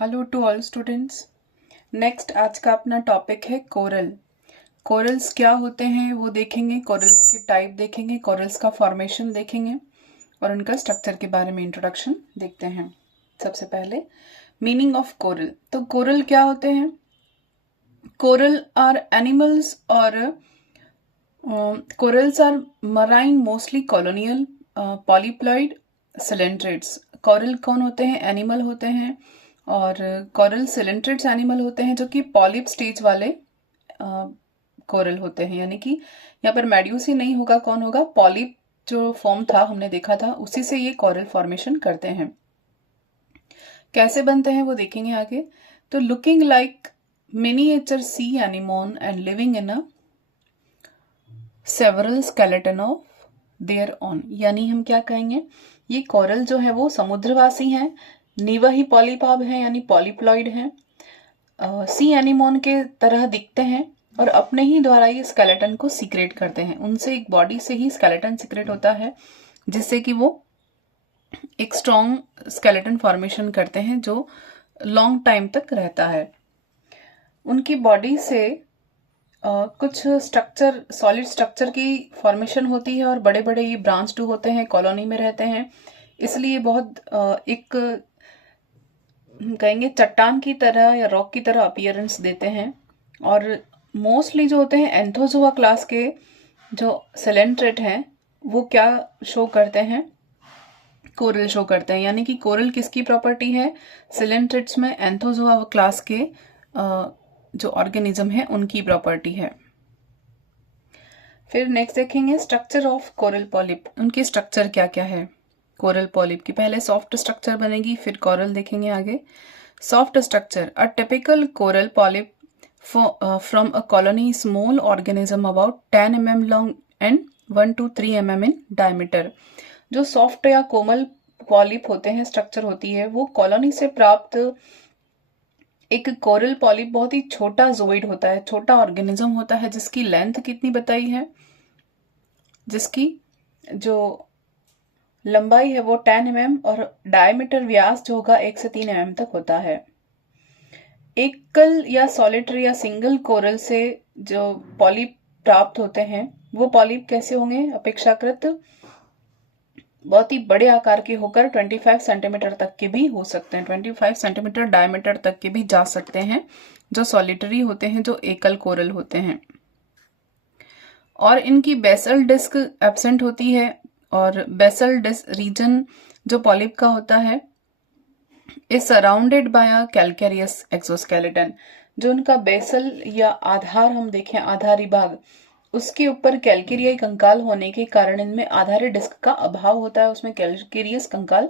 Hello to all students. Next आज का अपना टॉपिक है कोरल। कोरल्स क्या होते हैं वो देखेंगे, कोरल्स के टाइप देखेंगे, कोरल्स का फॉर्मेशन देखेंगे और उनका स्ट्रक्चर के बारे में इंट्रोडक्शन देखते हैं। सबसे पहले मीनिंग ऑफ कोरल। तो कोरल क्या होते हैं? कोरल आर एनिमल्स और corals are marine mostly colonial polyploid coelenterates. Coral कौन होते हैं? एनिमल होते हैं और कोरल सिलेंट्रेट्स एनिमल होते हैं जो कि पॉलिप स्टेज वाले कोरल होते हैं, यानी कि यहाँ पर मेड्यूसी नहीं होगा, कौन होगा? पॉलिप जो फॉर्म था हमने देखा था उसी से ये कोरल फॉर्मेशन करते हैं। कैसे बनते हैं वो देखेंगे आगे। तो looking like miniature C anemone and living in a several skeleton of their on, यानी हम क्या कहेंगे, ये कोरल जो है वो समुद्रवासी हैं, निवही पॉलीपाब है यानी पॉलीप्लॉइड हैं, सी एनिमोन के तरह दिखते हैं और अपने ही द्वारा ये स्केलेटन को सीक्रेट करते हैं। उनसे एक बॉडी से ही स्केलेटन सीक्रेट होता है जिससे कि वो एक स्ट्रॉन्ग स्केलेटन फॉर्मेशन करते हैं जो लॉन्ग टाइम तक रहता है। उनकी बॉडी से कुछ स्ट्रक्चर, सॉलिड स्ट्रक्चर की फॉर्मेशन होती है और बड़े बड़े ये ब्रांच्ड होते हैं, कॉलोनी में रहते हैं, इसलिए बहुत एक कहेंगे चट्टान की तरह या रॉक की तरह अपीयरेंस देते हैं। और मोस्टली जो होते हैं एंथोजोआ क्लास के जो सिलेंट्रेट हैं वो क्या शो करते हैं? कोरल शो करते हैं, यानी कि कोरल किसकी प्रॉपर्टी है? सिलेंट्रेट्स में एंथोजोआ क्लास के जो ऑर्गेनिज्म है उनकी प्रॉपर्टी है। फिर नेक्स्ट देखेंगे स्ट्रक्चर ऑफ कोरल पॉलिप। उनकी स्ट्रक्चर क्या क्या है कोरल पॉलिप की? पहले सॉफ्ट स्ट्रक्चर बनेगी, फिर कोरल देखेंगे आगे। Soft structure, a typical coral polyp from a colony small organism about 10 mm long and 1 to 3 mm in diameter. जो सॉफ्ट या कोमल पॉलिप होते हैं, स्ट्रक्चर होती है, वो कॉलोनी से प्राप्त एक कोरल पॉलिप बहुत ही छोटा ज़ोइड होता है, छोटा ऑर्गेनिज्म होता है जिसकी लेंथ कितनी बताई है? जिसकी जो लंबाई है वो 10 mm और डायमीटर व्यास जो होगा 1 से 3 mm तक होता है। एकल या सॉलिटरी या सिंगल कोरल से जो पॉलिप प्राप्त होते हैं वो पॉलिप कैसे होंगे? अपेक्षाकृत बहुत ही बड़े आकार के होकर 25 सेंटीमीटर तक के भी हो सकते हैं, 25 सेंटीमीटर डायमीटर तक के भी जा सकते हैं, जो सॉलिटरी होते हैं, जो एकल कोरल होते हैं। और इनकी बेसल डिस्क एब्सेंट होती है और बेसल डिस्क रीजन जो पॉलिप का होता है is surrounded by a calcareous exoskeleton. जो उनका बेसल या आधार हम देखें, आधारी भाग, उसके ऊपर कैल्केरियाई कंकाल होने के कारण इनमें आधारी डिस्क का अभाव होता है, उसमें कैल्केरियस कंकाल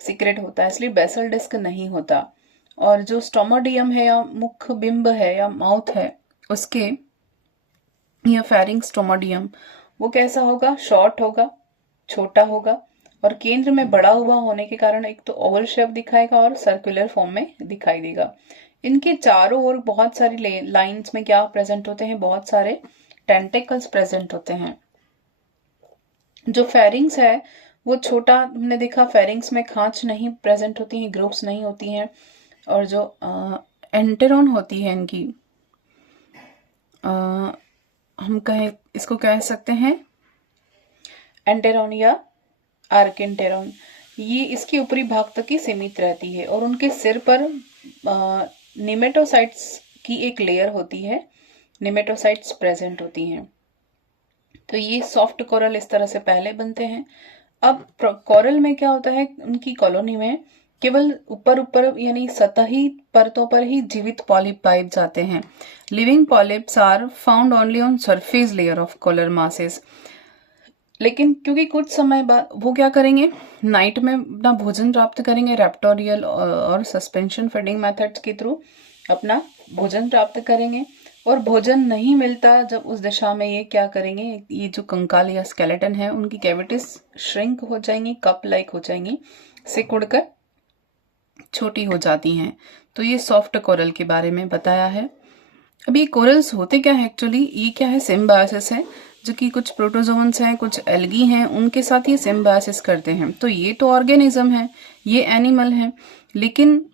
सीक्रेट होता है, इसलिए बेसल डिस्क नहीं होता। और जो स्टोमोडियम है या मुख बिंब है या माउथ है उसके या फेरिंग्स स्टोमोडियम, वो कैसा होगा? शॉर्ट होगा, छोटा होगा और केंद्र में बड़ा हुआ होने के कारण एक तो ओवल शेप दिखाएगा और सर्कुलर फॉर्म में दिखाई देगा। इनके चारों ओर बहुत सारी लाइंस में क्या प्रेजेंट होते हैं? बहुत सारे टेंटेकल्स प्रेजेंट होते हैं। जो फेरिंग्स है वो छोटा, हमने देखा फेरिंग्स में खांच नहीं प्रेजेंट होती है, ग्रुप्स नहीं होती हैं। और जो एंटेरोन होती है इनकी, हम कहें इसको कह सकते हैं एंटेरोन या आर्केंटेरोन, ये इसके ऊपरी भाग तक ही सीमित रहती है और उनके सिर पर निमेटोसाइट्स की एक लेयर होती है, निमेटोसाइट्स प्रेजेंट होती हैं। तो ये सॉफ्ट कोरल इस तरह से पहले बनते हैं। अब कोरल में क्या होता है, उनकी कॉलोनी में केवल ऊपर ऊपर यानी सतही परतों पर ही जीवित पॉलिप पाए जाते हैं। Living polyps are found only on surface layer of coral masses. लेकिन क्योंकि कुछ समय बाद वो क्या करेंगे, नाइट में अपना भोजन प्राप्त करेंगे, रेप्टोरियल और सस्पेंशन फीडिंग मेथड्स के थ्रू अपना भोजन प्राप्त करेंगे। और भोजन नहीं मिलता जब उस दिशा में ये क्या करेंगे, ये जो कंकाल या स्केलेटन है उनकी कैविटीज श्रिंक हो जाएंगी, कप लाइक हो जाएंगी, सिकुड़कर छोटी हो जाती हैं। तो ये सॉफ्ट कोरल के बारे में बताया है। अब ये कोरल्स होते क्या है एक्चुअली? ये क्या है? सिम्बायोसिस है, जो कि कुछ प्रोटोजोन्स हैं, कुछ एल्गी हैं, उनके साथ ये सिम्बायोसिस करते हैं। तो ये तो ऑर्गेनिज्म है, ये एनिमल है, लेकिन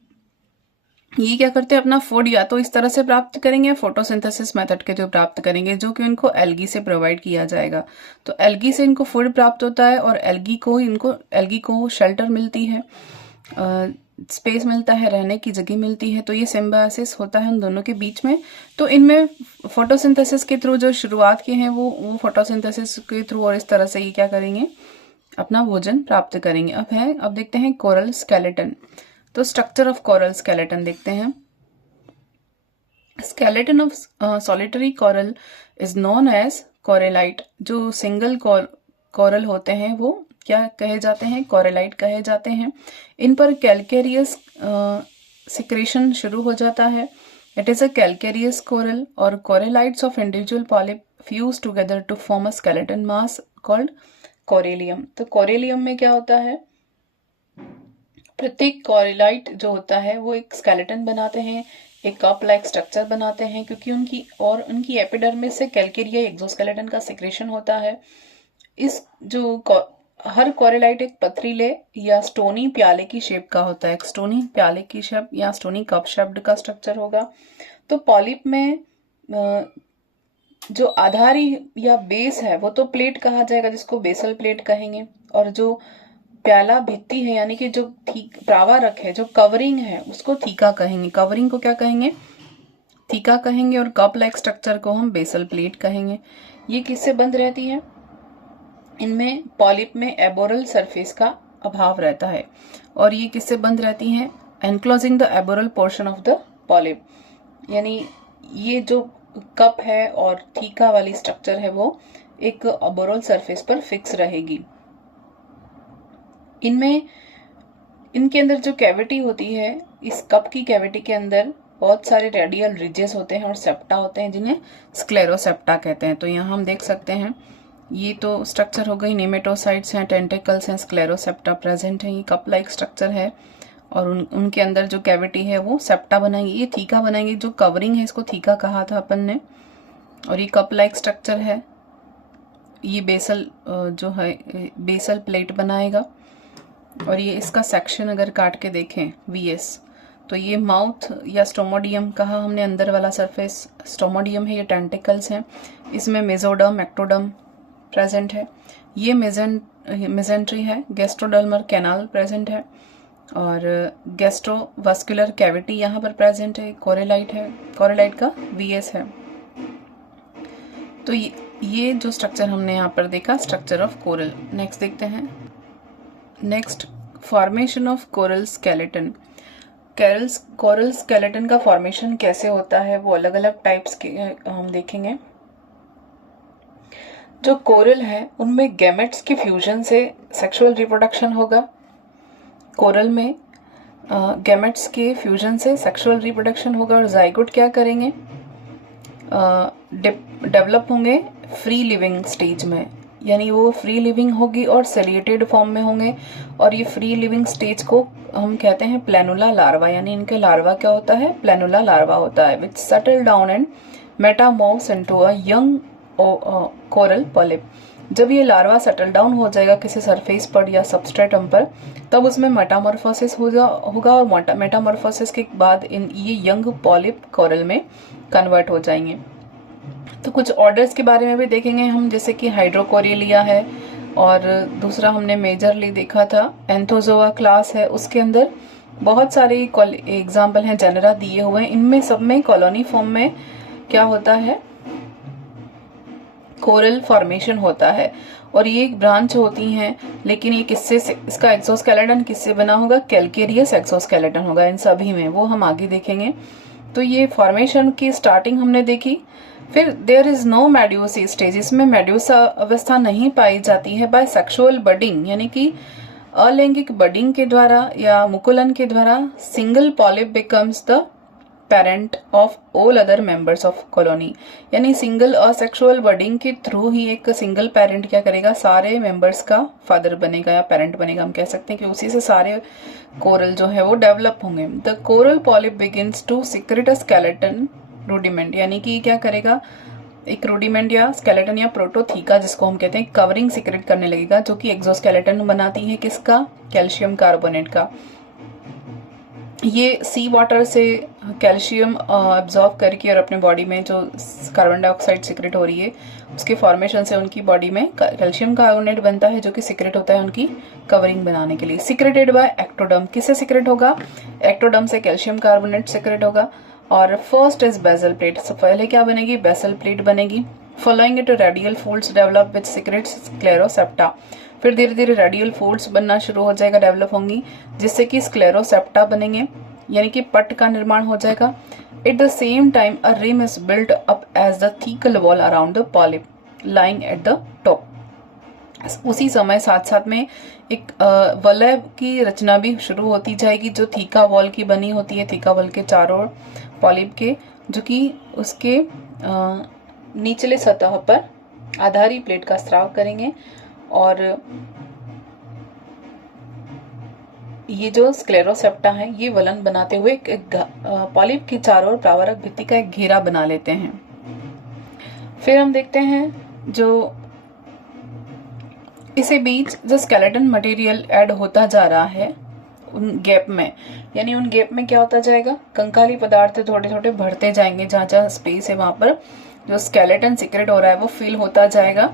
ये क्या करते हैं, अपना फूड या तो इस तरह से प्राप्त करेंगे, फोटोसिंथेसिस मेथड के जो प्राप्त करेंगे, जो कि इनको एल्गी से प्रोवाइड किया जाएगा। तो एल्गी से इनको फूड प्राप्त होता है और एल्गी को शेल्टर मिलती है, स्पेस मिलता है, रहने की जगह मिलती है। तो ये सिम्बायोसिस होता है उन दोनों के बीच में। तो इनमें फोटोसिंथेसिस के थ्रू जो शुरुआत के हैं वो फोटोसिंथेसिस के थ्रू और इस तरह से ये क्या करेंगे, अपना भोजन प्राप्त करेंगे। अब देखते हैं कोरल स्केलेटन। तो स्ट्रक्चर ऑफ कोरल स्केलेटन देखते हैं। Skeleton of solitary coral is known as corallite. जो सिंगल कोरल होते हैं वो क्या कहे जाते हैं, कोरेलाइट कहे जाते हैं। इन पर कैल्केरियस सिक्रेशन शुरू हो जाता है। It is a calcareous coral और corallites of individual polyp fuse together to form a skeleton mass called corallum. तो कोरेलियम में क्या होता है, प्रत्येक कोरेलाइट जो होता है वो एक स्केलेटन बनाते हैं, एक कप लाइक स्ट्रक्चर बनाते हैं, क्योंकि उनकी एपिडर्मिस से कैल्केरिया एक्सोस्केलेटन का सिक्रेशन होता है। इस जो हर कोरेलाइट एक पथरीले या स्टोनी प्याले की शेप का होता है, एक स्टोनी प्याले की शेप या स्टोनी कप शेप्ड का स्ट्रक्चर होगा। तो पॉलिप में जो आधारी या बेस है वो तो प्लेट कहा जाएगा, जिसको बेसल प्लेट कहेंगे, और जो प्याला भित्ति है यानी कि जो प्रावारक है, जो कवरिंग है, उसको थीका कहेंगे। कवरिंग को क्या कहेंगे, थीका कहेंगे, और कप लाइक स्ट्रक्चर को हम बेसल प्लेट कहेंगे। ये किससे बंद रहती है, इनमें पॉलिप में एबोरल सरफेस का अभाव रहता है। और ये किससे बंद रहती हैं, enclosing the aboral portion of the polyp, यानी ये जो कप है और थीका वाली स्ट्रक्चर है वो एक एबोरल सरफेस पर फिक्स रहेगी। इनके अंदर जो कैविटी होती है, इस कप की कैविटी के अंदर बहुत सारे रेडियल रिजेस होते हैं और सेप्टा होते हैं, जिन्हें स्क्लेरोसेप्टा कहते हैं। तो यहाँ हम देख सकते हैं, ये तो स्ट्रक्चर हो गई, नेमेटोसाइट्स हैं, टेंटिकल्स हैं, स्क्लेरोसेप्टा प्रेजेंट है, ये कप लाइक स्ट्रक्चर है, और उनके अंदर जो कैविटी है वो सेप्टा बनाएंगे, ये थीका बनाएंगे। जो कवरिंग है इसको थीका कहा था अपन ने, और ये कप लाइक स्ट्रक्चर है, ये बेसल जो है बेसल प्लेट बनाएगा। और ये इसका सेक्शन अगर काट के देखें VS, तो ये माउथ या स्टोमोडियम कहा हमने, अंदर वाला सरफेस स्टोमोडियम है, ये टेंटिकल्स हैं, इसमें मेजोडर्म एक्टोडर्म प्रेजेंट है, ये मेजेंट्री है, गैस्ट्रोडर्मर कैनाल प्रेजेंट है, और गैस्ट्रोवास्कुलर कैविटी यहाँ पर प्रेजेंट है, कोरेलाइट है, कोरेलाइट का VS है। तो ये जो स्ट्रक्चर हमने यहाँ पर देखा, स्ट्रक्चर ऑफ कोरल। नेक्स्ट देखते हैं, next formation of coral skeleton. Coral skeleton का फॉर्मेशन कैसे होता है, वो अलग अलग टाइप्स के हम देखेंगे। जो कोरल है उनमें गैमेट्स के फ्यूजन से सेक्सुअल रिप्रोडक्शन होगा। कोरल में गैमेट्स के फ्यूजन से सेक्सुअल रिप्रोडक्शन होगा, और जाइगोट क्या करेंगे, डेवलप होंगे फ्री लिविंग स्टेज में, यानी वो फ्री लिविंग होगी और सेलिएटेड फॉर्म में होंगे। और ये फ्री लिविंग स्टेज को हम कहते हैं प्लेनुला लार्वा, यानी इनके लार्वा क्या होता है, प्लेनुला लार्वा होता है, which settle down and metamorphose into a young coral polyp. जब ये लार्वा सेटल डाउन हो जाएगा किसी सरफेस पर या सबस्ट्रेटम पर, तब उसमें मेटामॉर्फोसिस होगा, और मेटामॉर्फोसिस के बाद ये यंग पॉलिप कोरल में कन्वर्ट हो जाएंगे। तो कुछ ऑर्डर्स के बारे में भी देखेंगे हम, जैसे कि हाइड्रोकोरेलिया है, और दूसरा हमने मेजरली देखा था एंथोजोआ क्लास है, उसके अंदर बहुत सारे एग्जाम्पल हैं, जेनरा दिए हुए हैं। इनमें सब में कॉलोनी फॉर्म में क्या होता है, कोरल फॉर्मेशन होता है, और ये एक ब्रांच होती हैं। लेकिन ये किससे, इसका एक्सोस्केलेटन किससे बना होगा, कैल्केरियस एक्सोस्केलेटन होगा इन सभी में, वो हम आगे देखेंगे। तो ये फॉर्मेशन की स्टार्टिंग हमने देखी। फिर there is no medusae stage, इसमें मेड्यूसा अवस्था नहीं पाई जाती है। बाय सेक्सुअल बडिंग, यानी कि अलैंगिक बडिंग के द्वारा या मुकुलन के द्वारा, single polyp becomes the parent of all other members of colony, यानी सिंगल असेक्सुअल बडिंग के थ्रू ही एक सिंगल पेरेंट क्या करेगा, सारे मेंबर्स का फादर बनेगा या पेरेंट बनेगा। हम कह सकते हैं कि उसी से सारे कोरल जो है वो डेवलप होंगे। The coral polyp begins to secrete a skeleton rudiment, यानी कि क्या करेगा, एक रूडिमेंट या स्केलेटन या प्रोटोथीका जिसको हम कहते हैं, कवरिंग सिक्रेट करने लगेगा, जो कि एक्सोस्केलेटन बनाती है किसका, कैल्शियम कार्बोनेट का। ये सी वाटर से कैल्शियम अब्जॉर्ब करके और अपने बॉडी में जो कार्बन डाइऑक्साइड सिक्रेट हो रही है उसके फॉर्मेशन से उनकी बॉडी में कैल्शियम कार्बोनेट बनता है, जो कि सिक्रेट होता है उनकी कवरिंग बनाने के लिए। सिक्रेटेड बाय एक्टोडर्म, किससे सिक्रेट होगा? एक्टोडर्म से कैल्शियम कार्बोनेट सिक्रेट होगा। और फर्स्ट इज बेसल प्लेट, सबसे पहले क्या बनेगी? बेसल प्लेट बनेगी। Following it radial folds develop which secretes sclerosepta, फिर धीरे धीरे रेडियल फोल्ड्स बनना शुरू हो जाएगा, डेवलप होंगी, जिससे कि स्क्लेरोसेप्टा बनेंगे, यानी कि पट का निर्माण हो जाएगा। At the same time a rim is built up as the thecal wall around the polyp lying at the top. उसी समय साथ साथ में एक वलय की रचना भी शुरू होती जाएगी, जो थीका वॉल की बनी होती है, थीका वॉल के चारों पॉलिप के, जो कि उसके निचले सतह पर आधारी प्लेट का स्राव करेंगे। और ये जो स्क्लेरोसेप्टा है ये वलन बनाते हुए पॉलिप के चारों ओर प्रावरक भित्ति का एक घेरा बना लेते हैं। फिर हम देखते हैं जो इसे बीच जो स्केलेटन मटेरियल ऐड होता जा रहा है उन गैप में, यानी उन गैप में क्या होता जाएगा? कंकाली पदार्थ थोड़े थोड़े बढ़ते जाएंगे, जहां जहां स्पेस है वहां पर जो स्केलेटन सीक्रेट हो रहा है वो फिल होता जाएगा।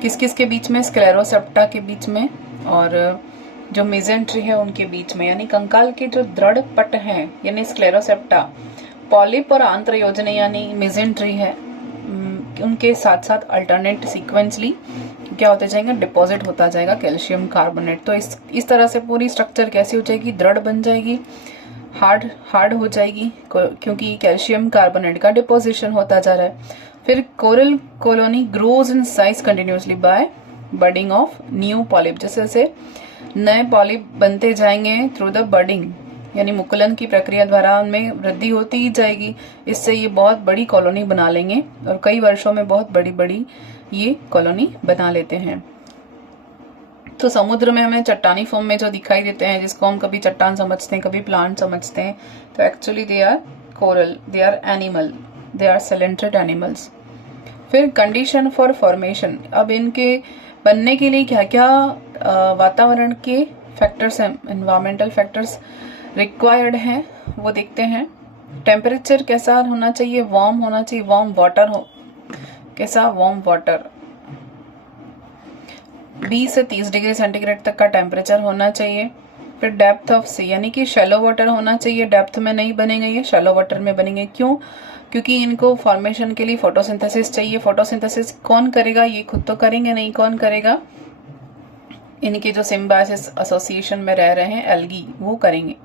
किस किस के बीच में? स्क्लेरोसेप्टा के बीच में और जो मेजेंट्री है उनके बीच में, यानी कंकाल के जो दृढ़ पट हैं यानी स्क्लेरोसेप्टा, पॉलिप और आंत्रयोजने यानी मेजेंट्री है, उनके साथ साथ अल्टरनेट सीक्वेंसली क्या होते जाएंगे? डिपॉजिट होता जाएगा कैल्शियम कार्बोनेट। तो इस तरह से पूरी स्ट्रक्चर कैसी हो जाएगी? दृढ़ बन जाएगी, हार्ड हो जाएगी, क्योंकि कैल्शियम कार्बोनेट का डिपोजिशन होता जा रहा है। फिर coral colony grows in size continuously by budding of new polyp, जैसे जैसे नए पॉलिप बनते जाएंगे थ्रू द बडिंग, यानी मुकुलन की प्रक्रिया द्वारा उनमें वृद्धि होती ही जाएगी। इससे ये बहुत बड़ी कॉलोनी बना लेंगे और कई वर्षों में बहुत बड़ी बड़ी ये कॉलोनी बना लेते हैं। तो समुद्र में हमें चट्टानी फॉर्म में जो दिखाई देते हैं, जिसको हम कभी चट्टान समझते हैं कभी प्लांट समझते हैं, तो actually they are coral, they are animal, they are coelenterate animals. फिर कंडीशन फॉर फॉर्मेशन, अब इनके बनने के लिए क्या क्या वातावरण के फैक्टर्स हैं, एनवायरमेंटल फैक्टर्स रिक्वायर्ड हैं वो देखते हैं। टेम्परेचर कैसा होना चाहिए? वार्म होना चाहिए, वार्म वाटर हो, कैसा? वार्म वाटर 20 से 30 डिग्री सेंटीग्रेड तक का टेम्परेचर होना चाहिए। फिर डेप्थ ऑफ सी, यानी कि शैलो वाटर होना चाहिए, डेप्थ में नहीं बनेंगे ये, शैलो वाटर में बनेंगे। क्यों? क्योंकि इनको फॉर्मेशन के लिए फोटोसिंथेसिस चाहिए। फोटोसिंथेसिस कौन करेगा? ये खुद तो करेंगे नहीं, कौन करेगा? इनके जो सिम्बायोसिस एसोसिएशन में रह रहे हैं एल्गी, वो करेंगे।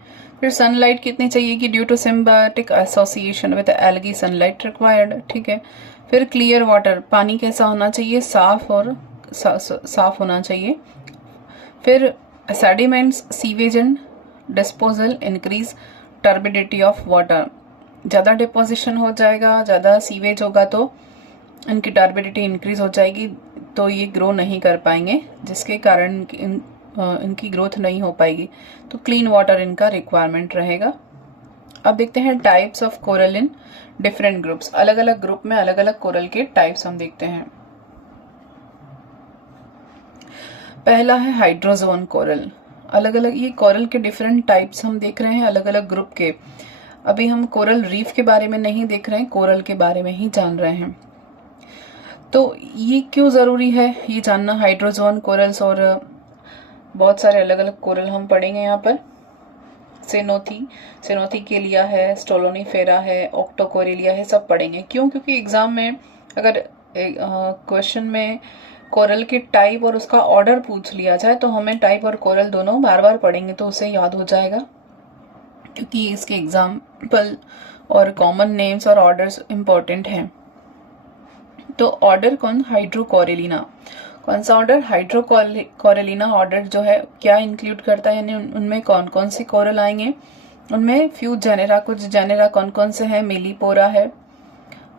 फिर सनलाइट कितनी चाहिए कि due to symbiotic association with algae sunlight required, ठीक है। फिर क्लियर वाटर, पानी कैसा होना चाहिए? साफ और साफ होना चाहिए। फिर sediments, sewage and disposal increase turbidity of water, ज़्यादा डिपोजिशन हो जाएगा, ज़्यादा सीवेज होगा तो इनकी टर्बिडिटी इंक्रीज हो जाएगी, तो ये ग्रो नहीं कर पाएंगे, जिसके कारण इनकी ग्रोथ नहीं हो पाएगी। तो क्लीन वाटर इनका रिक्वायरमेंट रहेगा। अब देखते हैं types of coral in different groups, अलग अलग ग्रुप में अलग अलग कोरल के टाइप्स हम देखते हैं। पहला है हाइड्रोजोन कोरल। अलग अलग ये कोरल के डिफरेंट टाइप्स हम देख रहे हैं अलग अलग ग्रुप के। अभी हम कोरल रीफ के बारे में नहीं देख रहे हैं, कोरल के बारे में ही जान रहे हैं। तो ये क्यों ज़रूरी है ये जानना, हाइड्रोजोन कोरल्स, और बहुत सारे अलग अलग कोरल हम पढ़ेंगे यहाँ पर। सेनोथी केलिया है, स्टोलोनीफेरा है, ऑक्टोकोरेलिया है, सब पढ़ेंगे। क्यों? क्योंकि एग्जाम में अगर क्वेश्चन में कोरल के टाइप और उसका ऑर्डर पूछ लिया जाए तो हमें टाइप और कोरल दोनों बार बार पढ़ेंगे तो उसे याद हो जाएगा, क्योंकि इसके एग्जाम्पल और कॉमन नेम्स और ऑर्डर्स इंपॉर्टेंट हैं। तो ऑर्डर कौन? हाइड्रोकोरेलिना। कौन सा ऑर्डर? हाइड्रोकोरेलिना ऑर्डर जो है क्या इंक्लूड करता है, यानी उनमें कौन कौन से कोरल आएंगे? उनमें फ्यू जेनेरा, कुछ जेनेरा कौन कौन से हैं? मिलीपोरा है,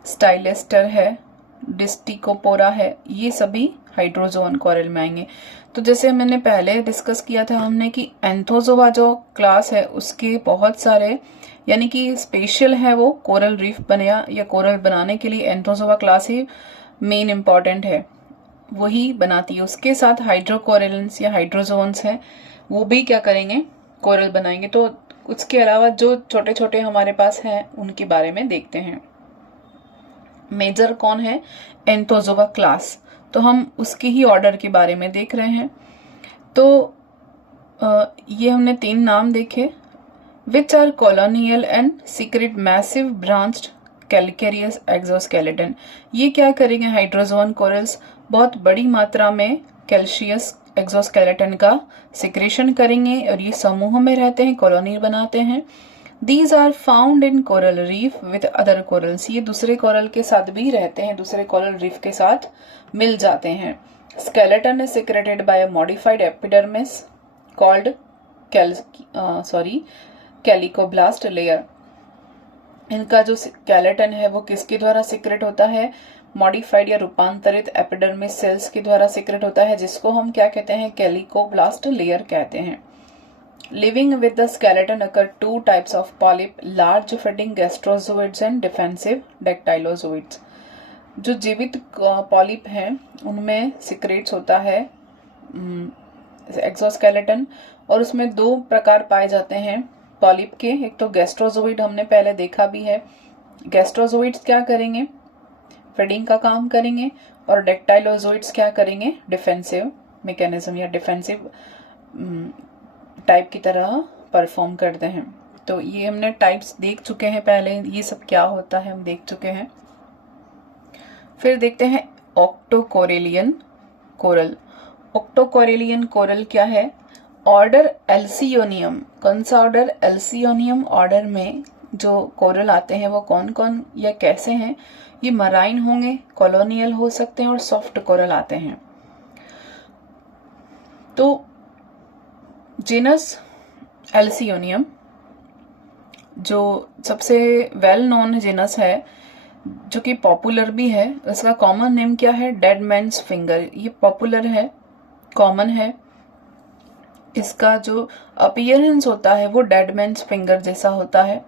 स्टाइलेस्टर है, डिस्टिकोपोरा है, ये सभी हाइड्रोजोन कोरल में आएंगे। तो जैसे मैंने पहले डिस्कस किया था हमने कि एंथोजोआ जो क्लास है उसके बहुत सारे, यानी कि स्पेशल है वो कोरल रीफ बनेगा या कोरल बनाने के लिए एंथोजोआ क्लास ही मेन इंपॉर्टेंट है, वही बनाती है। उसके साथ हाइड्रोकोरेलेंस या हाइड्रोजोन्स है, वो भी क्या करेंगे? कोरल बनाएंगे। तो उसके अलावा जो छोटे छोटे हमारे पास हैं उनके बारे में देखते हैं। मेजर कौन है? एंथोजोआ क्लास, तो हम उसकी ही ऑर्डर के बारे में देख रहे हैं। तो ये हमने 3 नाम देखे। Which are colonial and secrete massive branched calcareous exoskeleton. ये क्या करेंगे? हाइड्रोजोन कोरल्स बहुत बड़ी मात्रा में कैल्शियस एक्सोस्केलेटन का सिक्रेशन करेंगे और ये समूह में रहते हैं, कॉलोनी बनाते हैं। These are found in coral reef with other corals. ये दूसरे कोरल के साथ भी रहते हैं, दूसरे कोरल रीफ के साथ मिल जाते हैं। Skeleton is secreted by a modified epidermis called calicoblast layer. इनका जो स्केलेटन है वो किसके द्वारा सिक्रेट होता है? मॉडिफाइड या रूपांतरित एपिडर्मिस सेल्स के द्वारा सिक्रेट होता है, जिसको हम क्या कहते हैं? कैलिकोब्लास्ट लेयर कहते हैं। Living with the skeleton occur 2 types of polyp, large feeding gastrozooids and defensive dactylozooids. जो जीवित पॉलिप हैं उनमें सिक्रेट्स होता है एक्सोस्केलेटन, और उसमें 2 प्रकार पाए जाते हैं पॉलिप के। एक तो गैस्ट्रोजोइड, हमने पहले देखा भी है। गैस्ट्रोजोइड्स क्या करेंगे? फीडिंग का काम करेंगे, और डेक्टाइलोजोइड्स क्या करेंगे? डिफेंसिव मैकेनिज्म या डिफेंसिव टाइप की तरह परफॉर्म करते हैं। तो ये हमने टाइप्स देख चुके हैं पहले, ये सब क्या होता है हम देख चुके हैं। फिर देखते हैं ऑक्टोकोरेलियन कोरल। ऑक्टोकोरेलियन कोरल क्या है? ऑर्डर एल्सियोनियम। कौन सा ऑर्डर? एल्सियोनियम ऑर्डर में जो कोरल आते हैं वो कौन कौन या कैसे हैं? ये मराइन होंगे, कॉलोनियल हो सकते हैं, और सॉफ्ट कोरल आते हैं। तो जीनस एल्सियोनियम जो सबसे वेल नोन जीनस है, जो कि पॉपुलर भी है, इसका कॉमन नेम क्या है? Dead man's finger. ये पॉपुलर है, कॉमन है। इसका जो अपीयरेंस होता है वो डेड मैन्स फिंगर जैसा होता है।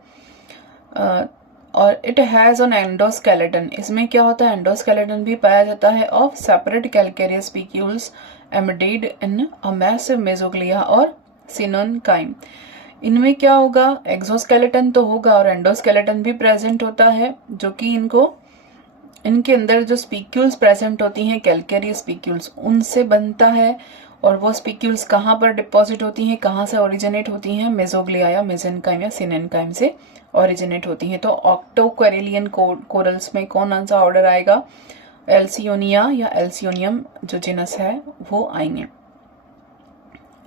और इट हैज एन एंडोस्केलेटन। इसमें क्या होता है? एंडोस्केलेटन भी पाया जाता है of separate calcareous spicules embedded in a massive mesoglea और सिनोनकाइम। इनमें क्या होगा? एक्सोस्केलेटन तो होगा और एंडोस्केलेटन भी प्रेजेंट होता है, जो कि इनके अंदर जो स्पीक्यूल्स प्रेजेंट होती हैं, कैलकेरियस स्पीक्यूल्स, उनसे बनता है। और वो स्पीक्यूल्स कहाँ पर डिपॉजिट होती हैं, कहाँ से ओरिजिनेट होती हैं? मेसोग्लिया या मेसेनकाइम या सिनेनकाइम से ओरिजिनेट होती हैं। तो ऑक्टोकोरेलियन कोरल्स में कौन सा ऑर्डर आएगा? एल्सियोनिया या एल्सियोनियम जो जीनस है वो आएंगे।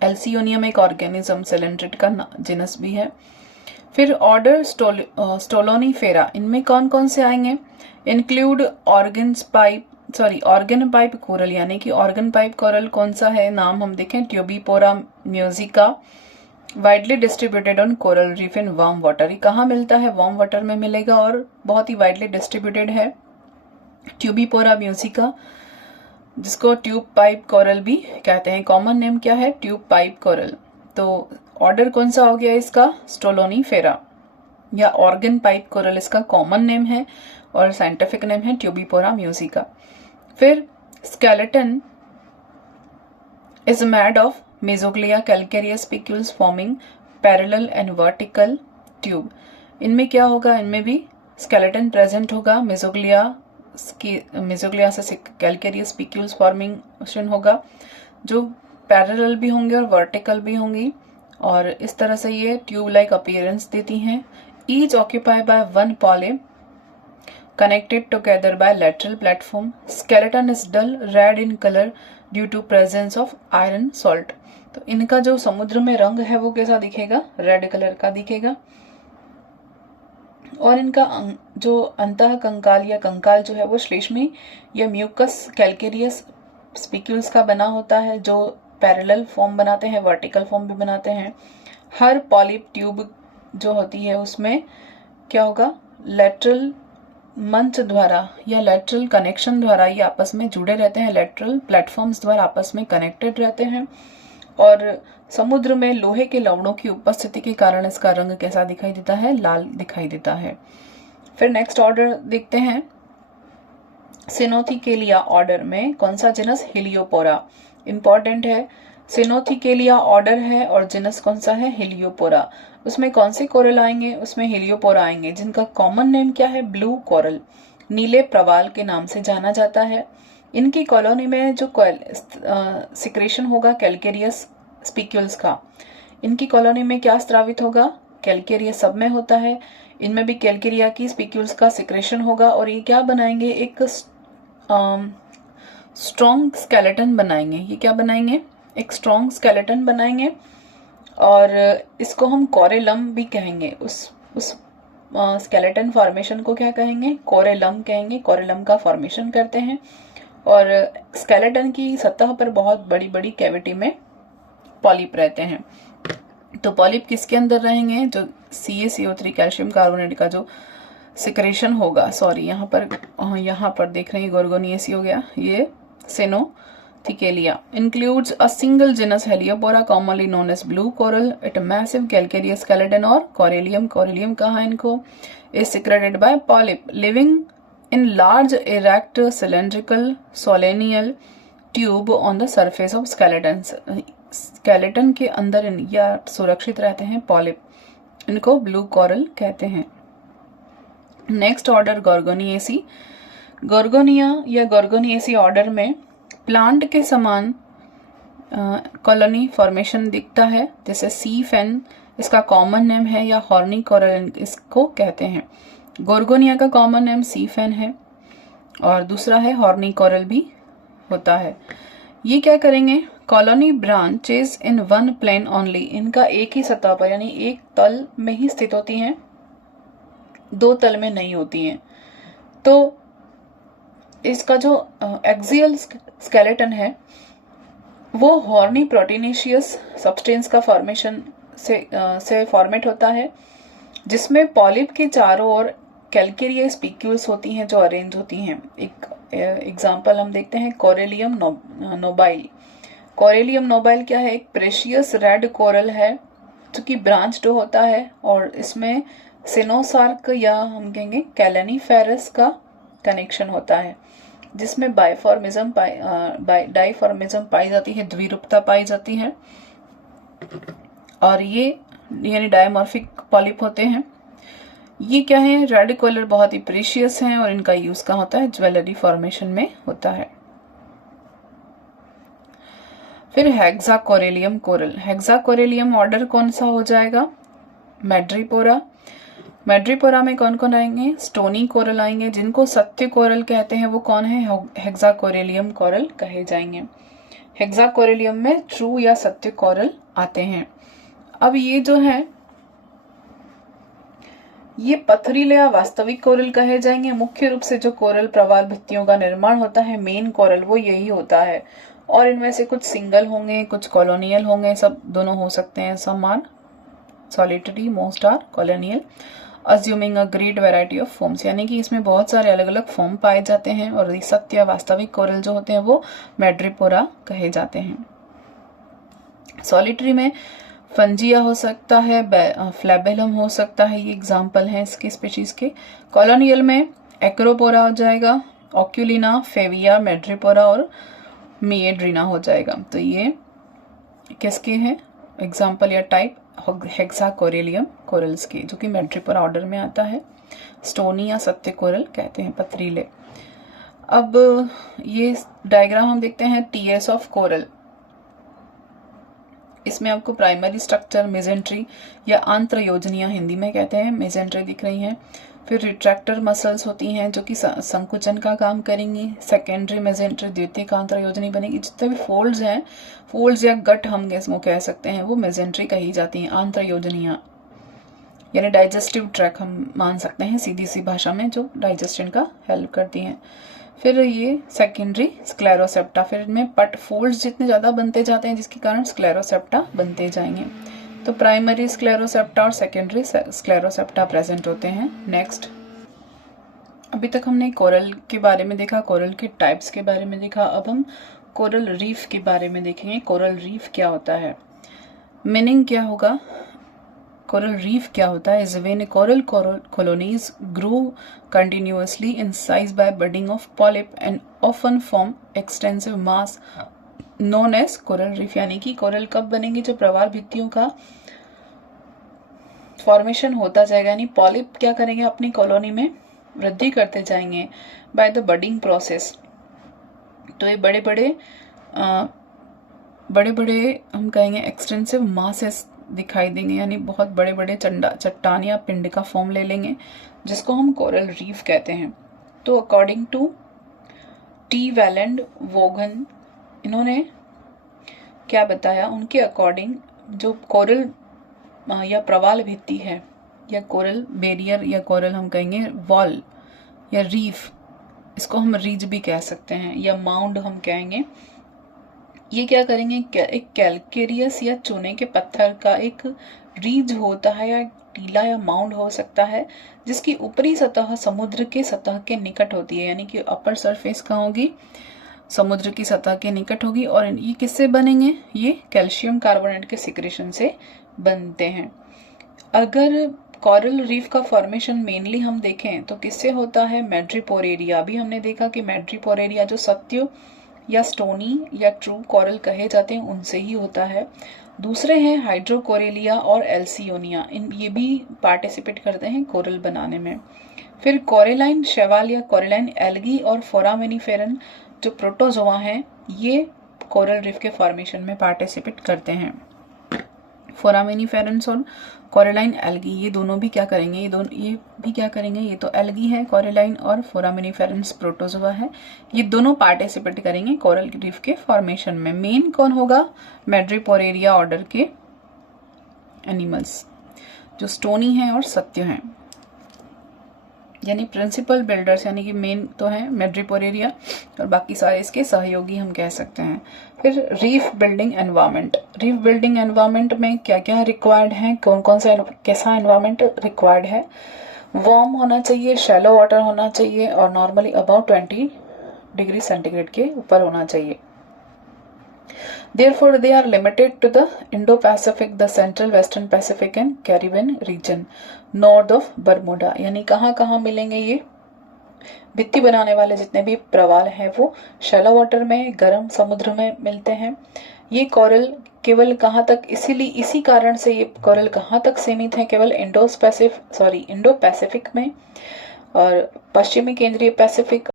एल्सियोनियम एक ऑर्गेनिज्म सिलेंड्रिड का जीनस भी है। फिर ऑर्डर स्टोलोनीफेरा, इनमें कौन कौन से आएंगे? इंक्लूड ऑर्गन पाइप कोरल, यानी कि ऑर्गन पाइप कोरल कौन सा है? नाम हम देखें, Tubipora musica, widely distributed on coral reef in warm water. ये कहाँ मिलता है? वार्म वाटर में मिलेगा और बहुत ही वाइडली डिस्ट्रीब्यूटेड है। ट्यूबिपोरा म्यूजिका, जिसको ट्यूब पाइप कोरल भी कहते हैं। कॉमन नेम क्या है? Tube pipe coral. तो ऑर्डर कौन सा हो गया इसका? स्टोलोनीफेरा या ऑर्गन पाइप कोरल इसका कॉमन नेम है, और साइंटिफिक नेम है ट्यूबिपोरा म्यूजिका। फिर skeleton is made of mesoglea calcareous spicules forming parallel and vertical tube. इनमें क्या होगा? इनमें भी स्केलेटन प्रेजेंट होगा, मेसोग्लिया से कैलकेरियस स्पीक्यूल्स फॉर्मेशन होगा, जो पैरेलल भी होंगे और वर्टिकल भी होंगी, और इस तरह से ये ट्यूब लाइक अपीयरेंस देती हैं। Each occupy by 1 polyp connected together by lateral platform. Skeleton is dull red in color due to presence of iron salt. तो इनका जो समुद्र में रंग है वो कैसा दिखेगा? रेड कलर का दिखेगा। और इनका जो अंतः कंकाल या कंकाल जो है वो श्लेष्मी या म्यूकस कैलकेरियस स्पीक्यूल्स का बना होता है, जो पैरेलल फॉर्म बनाते हैं, वर्टिकल फॉर्म भी बनाते हैं। हर पॉलिप ट्यूब जो होती है उसमें क्या होगा? लेटरल मंच द्वारा या लेटरल कनेक्शन द्वारा ये आपस में जुड़े रहते हैं, लेटरल प्लेटफॉर्म्स द्वारा आपस में कनेक्टेड रहते हैं। और समुद्र में लोहे के लवणों की उपस्थिति के कारण इसका रंग कैसा दिखाई देता है? लाल दिखाई देता है। फिर नेक्स्ट ऑर्डर देखते हैं। सिनोथिकेलिया ऑर्डर में कौन सा जीनस? हेलियोपोरा। इंपॉर्टेंट है, सिनोथिकेलिया ऑर्डर है और जिनस कौन सा है, हेलियोपोरा। उसमें कौन से कोरल आएंगे, उसमें हेलियोपोरा आएंगे, जिनका कॉमन नेम क्या है, ब्लू कोरल, नीले प्रवाल के नाम से जाना जाता है। इनकी कॉलोनी में जो सिक्रेशन होगा कैलकेरियस स्पिक्यूल्स का, इनकी कॉलोनी में क्या स्रावित होगा, कैलकेरिया सब में होता है। इनमें भी कैलकेरिया की स्पिक्यूल्स का सिक्रेशन होगा और ये क्या बनाएंगे, एक स्ट्रॉन्ग स्केलेटन बनाएंगे। ये क्या बनाएंगे, एक स्ट्रॉन्ग स्केलेटन बनाएंगे और इसको हम कोरेलम भी कहेंगे। उस स्केलेटन फॉर्मेशन को क्या कहेंगे, कोरेलम कहेंगे। कोरेलम का फॉर्मेशन करते हैं और स्केलेटन की सतह पर बहुत बड़ी बड़ी कैविटी में पॉलिप रहते हैं। तो पॉलिप किसके अंदर रहेंगे, जो CaCO3 कैल्शियम कार्बोनेट का जो सिक्रेशन होगा, सॉरी यहाँ पर देख रहे हैं गोर्गोनियेसी हो गया, ये सिनोथिकेलिया includes a single genus Heliopora commonly known as blue coral at a massive calcareous skeleton और corylium कहा इनको, is secreted by polyp living in large erect cylindrical solenial tube on the surface of skeletons। Skeleton के अंदर या सुरक्षित रहते हैं polyp, इनको ब्लू कोरल कहते हैं। Next order गोर्गोनियेसी। गोर्गोनिया या गोर्गोनियेसी ऑर्डर में प्लांट के समान कॉलोनी फॉर्मेशन दिखता है, जैसे सी फेन इसका कॉमन नेम है, या हॉर्नी कोरल इसको कहते हैं। गोर्गोनिया का कॉमन नेम सी फेन है और दूसरा है हॉर्नी कोरल भी होता है। ये क्या करेंगे, colony branches in one plane only, इनका एक ही सतह पर यानी एक तल में ही स्थित होती हैं, दो तल में नहीं होती हैं। तो इसका जो एक्सियल स्केलेटन है वो हॉर्नी प्रोटीनेशियस सब्सटेंस का फॉर्मेशन से फॉर्मेट होता है, जिसमें पॉलिप के चारों ओर कैलकेरिया स्पिक्यूल्स होती हैं जो अरेंज होती हैं। एक एग्जांपल हम देखते हैं, कोरेलियम नोबाइल। कोरेलियम नोबाइल क्या है, एक प्रेशियस रेड कोरल है जो कि ब्रांच्ड होता है और इसमें सिनोसार्क या हम कहेंगे कैलेनिफेरस का कनेक्शन होता है, जिसमें डाइफॉर्मिज्म पाई जाती है, द्विरूपता पाई जाती है और ये यानी डायमॉर्फिक पॉलिप होते हैं। ये क्या है, रेड कलर बहुत ही प्रीशियस हैं और इनका यूज कहाँ होता है, ज्वेलरी फॉर्मेशन में होता है। फिर हेक्साकोरेलियम कोरल। हेक्साकोरेलियम ऑर्डर कौन सा हो जाएगा, मैड्रीपोरा। मैड्रीपोरा में कौन कौन आएंगे, स्टोनी कोरल आएंगे, जिनको सत्य कोरल कहते हैं वो कौन है, हेक्साकोरेलियम कोरल कहे जाएंगे। हेक्साकोरेलियम में ट्रू या सत्य कोरल आते हैं। अब ये जो है ये पथरीले या वास्तविक कोरल कहे जाएंगे। मुख्य रूप से जो कोरल प्रवाल भित्तियों का निर्माण होता है, मेन कोरल, वो यही होता है और इनमें से कुछ सिंगल होंगे, कुछ कॉलोनियल होंगे, सब दोनों हो सकते हैं। Some are solitary, most are colonial, assuming a great variety of forms, यानी कि इसमें बहुत सारे अलग अलग फॉर्म पाए जाते हैं और सत्य या वास्तविक कोरल जो होते हैं वो मैड्रीपोरा कहे जाते हैं। सॉलिटरी में फंजिया हो सकता है, फ्लैबेलम हो सकता है, ये एग्जाम्पल हैं इसके स्पीशीज के। कॉलोनियल में एक्रोपोरा हो जाएगा, ऑक्यूलिना, फेविया, मैड्रीपोरा और मिएड्रीना हो जाएगा। तो ये किसके हैं एग्जाम्पल या टाइप, हेक्साकोरेलियम कोरल्स के, जो कि मैड्रीपोरा ऑर्डर में आता है। स्टोनी या सत्य कोरल कहते हैं, पथरीले। अब ये डायग्राम हम देखते हैं टीएस ऑफ कोरल। इसमें आपको प्राइमरी स्ट्रक्चर, मेजेंट्री या आंत्रयोजनियां हिंदी में कहते हैं, मेजेंट्री दिख रही हैं। फिर रिट्रैक्टर मसल्स होती हैं जो कि संकुचन का काम करेंगी। सेकेंडरी मेजेंट्री द्वितीयक आंत्रयोजनी बनेगी। जितने भी फोल्ड्स हैं, फोल्ड्स या गट हम इसको कह सकते हैं, वो मेजेंट्री कही जाती हैं। आंत्रयोजनियां यानी डाइजेस्टिव ट्रैक हम मान सकते हैं सीधी सी भाषा में, जो डाइजेशन का हेल्प करती हैं। फिर ये सेकेंडरी स्क्लेरोसेप्टा, फिर इनमें पट फोल्ड्स जितने ज़्यादा बनते जाते हैं जिसके कारण स्क्लेरोसेप्टा बनते जाएंगे। तो प्राइमरी स्क्लेरोसेप्टा और सेकेंडरी स्क्लेरोसेप्टा प्रेजेंट होते हैं। नेक्स्ट, अभी तक हमने कोरल के बारे में देखा, कोरल के टाइप्स के बारे में देखा। अब हम कोरल रीफ के बारे में देखेंगे। कोरल रीफ क्या होता है, मीनिंग क्या होगा, कोरल रीफ क्या होता है। Is when coral colonies grow continuously in size by budding of polyp and often form extensive mass known as coral reef. यानी कि कोरल कब बनेंगे, जब प्रवाल भित्तियों का फॉर्मेशन होता जाएगा, यानी पॉलिप क्या करेंगे, अपनी कॉलोनी में वृद्धि करते जाएंगे बाय द बडिंग प्रोसेस। तो ये बड़े बड़े हम कहेंगे एक्सटेंसिव मासेस दिखाई देंगे, यानी बहुत बड़े बड़े चट्टान या पिंड का फॉर्म ले लेंगे, जिसको हम कोरल रीफ कहते हैं। तो अकॉर्डिंग टू टी वैलेंड वोगन, इन्होंने क्या बताया, उनके अकॉर्डिंग जो कोरल या प्रवाल भित्ति है, या कोरल बैरियर, या कोरल हम कहेंगे वॉल या रीफ, इसको हम रीज भी कह सकते हैं, या माउंड हम कहेंगे। ये क्या करेंगे, एक कैलकेरियस या चूने के पत्थर का एक रीज होता है, या टीला या माउंड हो सकता है, जिसकी ऊपरी सतह समुद्र के सतह के निकट होती है। यानी कि अपर सरफेस कहाँ होगी, समुद्र की सतह के निकट होगी। और ये किससे बनेंगे, ये कैल्शियम कार्बोनेट के सिक्रेशन से बनते हैं। अगर कोरल रीफ का फॉर्मेशन मेनली हम देखें तो किससे होता है, मैड्रिपोरेरिया। अभी हमने देखा कि मैड्रिपोरेरिया जो सत्य या स्टोनी या ट्रू कोरल कहे जाते हैं, उनसे ही होता है। दूसरे हैं हाइड्रोकोरेलिया और एल्सियोनिया, ये भी पार्टिसिपेट करते हैं कोरल बनाने में। फिर कोरेलाइन शैवाल या कोरेलाइन एल्गी और फोरामिनिफेरन जो प्रोटोजोआ हैं, ये कोरल रीफ के फॉर्मेशन में पार्टिसिपेट करते हैं। फोरामिनिफेरन्स और कोरेलाइन एल्गी, ये दोनों भी क्या करेंगे, ये तो एल्गी है कोरेलाइन, और फोरामिनिफेरन्स प्रोटोजोआ है, ये दोनों पार्टिसिपेट करेंगे कोरल रीफ के फॉर्मेशन में। मेन कौन होगा, मैड्रिपोरेरिया ऑर्डर के एनिमल्स जो स्टोनी हैं और सत्य हैं, यानी प्रिंसिपल बिल्डर्स, यानी कि मेन तो है मैड्रिपोरेरिया और बाकी सारे इसके सहयोगी हम कह सकते हैं। फिर reef building environment, reef building environment में क्या क्या रिक्वायर्ड है, कौन कौन सा कैसा एनवायरनमेंट रिक्वायर्ड है। वार्म होना चाहिए, शैलो वाटर होना चाहिए, और नॉर्मली अबाउट 20 डिग्री सेंटीग्रेड के ऊपर होना चाहिए। Therefore, they are limited to the Indo-Pacific, the Central Western Pacific and Caribbean region, north of Bermuda। यानी कहाँ कहाँ मिलेंगे ये भित्ति बनाने वाले जितने भी प्रवाल हैं, वो शैलो वाटर में, गर्म समुद्र में मिलते हैं। ये कोरल केवल कहाँ तक, इसी कारण से ये कोरल कहाँ तक सीमित है, केवल इंडो पैसिफिक में और पश्चिमी केंद्रीय पैसिफिक